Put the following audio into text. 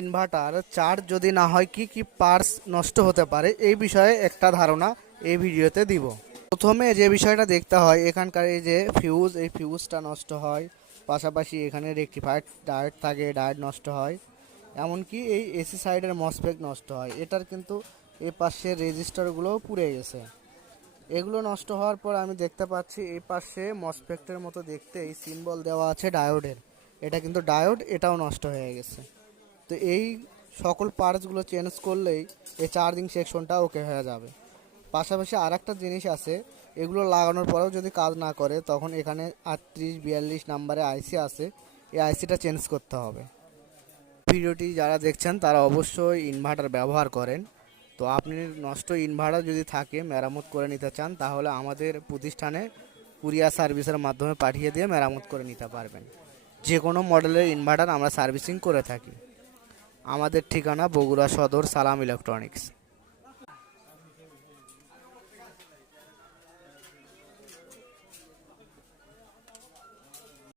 Inverter charge যদি না হয় কি কি পার্টস নষ্ট হতে পারে এই বিষয়ে একটা ধারণা এই ভিডিওতে দিব। প্রথমে যে বিষয়টা দেখতে হয়, এখানকার এই যে ফিউজ, এই ফিউজটা নষ্ট হয়, পাশাপাশি এখানে রেকটিফায়ার ডায়োড থাকে, ডায়োড নষ্ট হয়, এমনকি এই এসি সাইডের মসফেট নষ্ট হয়। এটার কিন্তু এই পাশের রেজিস্টারগুলোও পুড়ে গেছে। এগুলো নষ্ট হওয়ার পর আমি দেখতে পাচ্ছি এই পাশে মসফেটের মতো দেখতে এই সিম্বল দেওয়া আছে ডায়োডের, এটা কিন্তু ডায়োড, এটাও নষ্ট হয়ে গেছে। তো এই সকল পার্টসগুলো চেঞ্জ করলেই এই চার্জিং সেকশনটা ওকে হয়ে যাবে। পাশাপাশি আর একটা জিনিস আছে, এগুলো লাগানোর পরেও যদি কাজ না করে তখন এখানে 3842 নাম্বারে আইসি আছে, এই আইসিটা চেঞ্জ করতে হবে। ভিডিওটি যারা দেখছেন তারা অবশ্যই ইনভার্টার ব্যবহার করেন। তো আপনি নষ্ট ইনভার্টার যদি থাকে মেরামত করে নিতে চান তাহলে আমাদের প্রতিষ্ঠানে কুরিয়ার সার্ভিসের মাধ্যমে পাঠিয়ে দিয়ে মেরামত করে নিতে পারবেন। যে কোনো মডেলের ইনভার্টার আমরা সার্ভিসিং করে থাকি। আমাদের ঠিকানা বগুড়া সদর সালাম ইলেকট্রনিক্স।